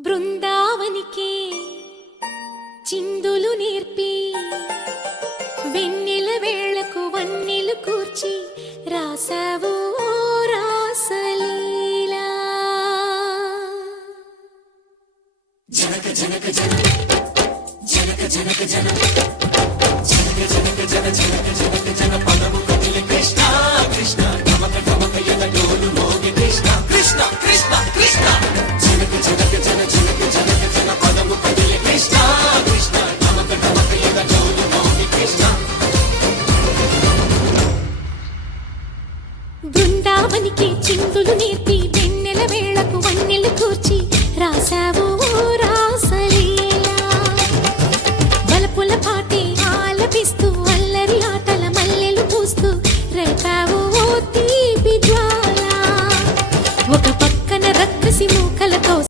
బృందావనికి చిందులు నేర్పి వెన్నెల వేళకు వన్నెలు కూర్చి రాసావు రాసలీలా. జనక జనక జన జనక జనక జన జనక జనక జన జనక జనక జన పదము కదిలి కృష్ణ కృష్ణ గమక గమక ఎద డోలు మోగి కృష్ణ కృష్ణ కృష్ణ కృష్ణ